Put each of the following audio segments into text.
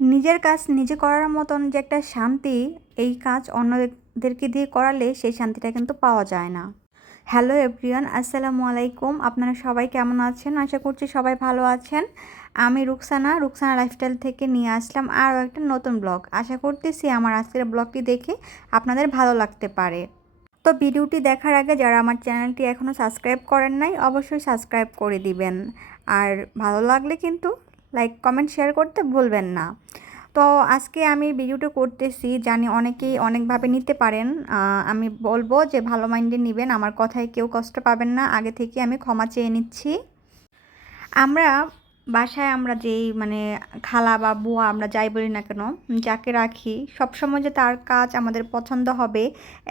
নিজের কাজ নিজে করার মতন যে একটা শান্তি, এই কাজ অন্যদেরকে দিয়ে করালে সেই শান্তিটা কিন্তু পাওয়া যায় না। হ্যালো এভরিওয়ান, আসসালামু আলাইকুম। আপনারা সবাই কেমন আছেন? আশা করছি সবাই ভালো আছেন। আমি রুকসানা লাইফস্টাইল থেকে নিয়ে আসলাম আরও একটা নতুন ব্লগ। আশা করতেছি আমার আজকের ব্লগটি দেখে আপনাদের ভালো লাগতে পারে। তো ভিডিওটি দেখার আগে যারা আমার চ্যানেলটি এখনও সাবস্ক্রাইব করেন নাই, অবশ্যই সাবস্ক্রাইব করে দিবেন। আর ভালো লাগলে কিন্তু লাইক কমেন্ট শেয়ার করতে ভুলবেন না। তো আজকে আমি ভিডিওটা করতেছি, জানি অনেকেই অনেকভাবে নিতে পারেন। আমি বলবো যে ভালো মাইন্ডে নেবেন, আমার কথায় কেউ কষ্ট পাবেন না, আগে থেকে আমি ক্ষমা চেয়ে নিচ্ছি। আমরা বাসায় যেই খালা বা বুয়া আমরা যাই বলি না কেন, যাকে রাখি সবসময় যে তার কাজ আমাদের পছন্দ হবে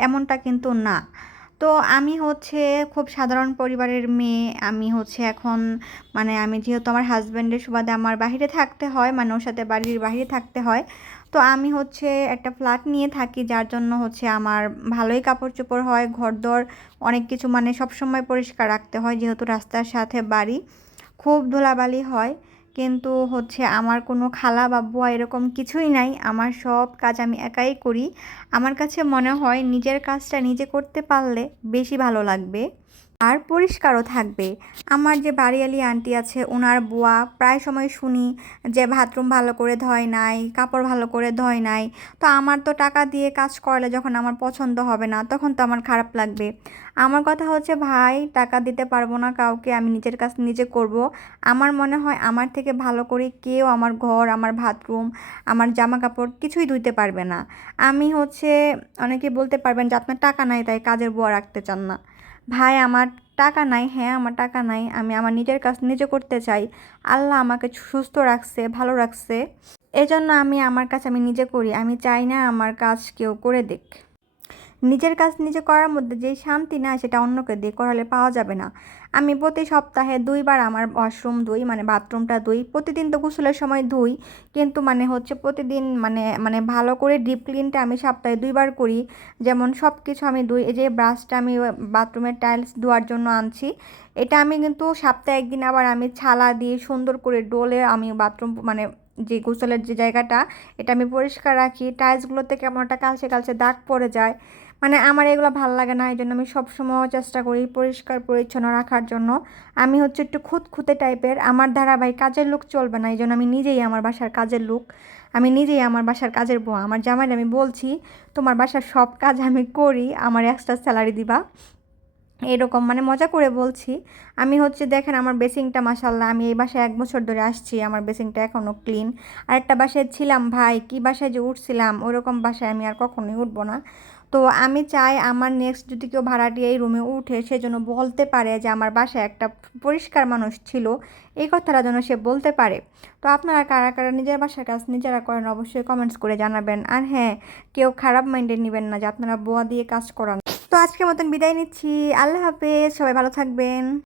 এমনটা কিন্তু না। তো আমি খুব সাধারণ পরিবারের মেয়ে। আমি এখন আমি যেহেতু আমার হাজব্যান্ডের সুবাদে আমার বাহিরে থাকতে হয়, ওর সাথে বাড়ির বাহিরে থাকতে হয়। তো আমি একটা ফ্ল্যাট নিয়ে থাকি, যার জন্য আমার ভালোই কাপড় চোপড় হয়, ঘরদোর অনেক কিছু সবসময় পরিষ্কার রাখতে হয়, যেহেতু রাস্তার সাথে বাড়ি, খুব ধুলাবালি হয়। কিন্তু আমার কোনো খালা বা বুয়া এরকম কিছুই নাই, আমার সব কাজ আমি একাই করি। আমার কাছে মনে হয় নিজের কাজটা নিজে করতে পারলে বেশি ভালো লাগবে আর পরিষ্কারও থাকবে। আমার যে বাড়িয়ালি আন্টি আছে, ওনার বুয়া প্রায় সময় শুনি যে বাথরুম ভালো করে ধয় নাই, কাপড় ভালো করে ধয় নাই। তো আমার তো টাকা দিয়ে কাজ করলে যখন আমার পছন্দ হবে না, তখন তো আমার খারাপ লাগবে। আমার কথা ভাই, টাকা দিতে পারবো না কাউকে, আমি নিজের কাজ নিজে করব। আমার মনে হয় আমার থেকে ভালো করে কেউ আমার ঘর, আমার বাথরুম, আমার জামা কাপড় কিছুই ধুইতে পারবে না। আমি অনেকে বলতে পারবেন যে আপনার টাকা নাই তাই কাজের বুয়া রাখতে চান না। ভাই, আমার টাকা নাই, হ্যাঁ আমার টাকা নাই, আমি আমার নিজের কাজ নিজে করতে চাই। আল্লাহ আমাকে সুস্থ রাখছে, ভালো রাখছে, এজন্য আমি আমার কাজ আমি নিজে করি। আমি চাই না আমার কাজ কেউ করে দিক। নিজের কাজ নিজে করার মধ্যে যেই শান্তি না, সেটা অন্যকে দিয়ে করালে পাওয়া যাবে না। আমি প্রতি সপ্তাহে 2 বার আমার ওয়াশরুম ধুই, বাথরুমটা ধুই। প্রতিদিন তো গোসলের সময় ধুই, কিন্তু প্রতিদিন ভালো করে ডিপ ক্লিনটা আমি সপ্তাহে 2 বার করি। যেমন সব কিছু আমি ধুই। এই যে ব্রাশটা আমি বাথরুমের টাইলস ধোয়ার জন্য আনছি, এটা আমি কিন্তু সপ্তাহে একদিন আবার আমি ছালা দিয়ে সুন্দর করে ডোলে আমি বাথরুম যে গোসলের যে জায়গাটা, এটা আমি পরিষ্কার রাখি। টাইলসগুলোতে কেমন একটা কালচে কালচে দাগ পড়ে যায়, আমার এগুলো ভাল লাগে না। এই জন্য আমি সবসময় চেষ্টা করি পরিষ্কার পরিচ্ছন্ন রাখার জন্য। আমি একটু খুঁতখুঁতে টাইপের, আমার দ্বারা ভাই কাজের লোক চলবে না। এই জন্য আমি নিজেই আমার বাসার কাজের লোক, আমি নিজেই আমার বাসার কাজের বউ। আমার জামাইকে আমি বলছি, তোমার বাসার সব কাজ আমি করি, আমার এক্সট্রা স্যালারি দিবা, এরকম মজা করে বলছি। আমি দেখেন আমার বেসিংটা, মাশাল্লাহ, আমি এই বাসায় 1 বছর ধরে আসছি, আমার বেসিংটা এখনও ক্লিন। আরেকটা বাসায় ছিলাম ভাই, কি বাসায় যে উঠছিলাম, ওরকম বাসায় আমি আর কখনোই উঠবো না। তো আমি চাই আমার নেক্সট যদি কেউ ভাড়াটিয়া এই রুমে উঠে, সেজন্য বলতে পারে যে আমার বাসায় একটা পরিষ্কার মানুষ ছিল, এই কথাটা যেন সে বলতে পারে। তো আপনারা কারা কারা নিজের বাসার কাজ নিজেরা করেন, অবশ্যই কমেন্টস করে জানাবেন। আর হ্যাঁ, কেউ খারাপ মাইন্ডে নেবেন না যে আপনারা বুয়া দিয়ে কাজ করান। তো আজকের মতন বিদায় নিচ্ছি। আল্লাহ হাফেজ, সবাই ভালো থাকবেন।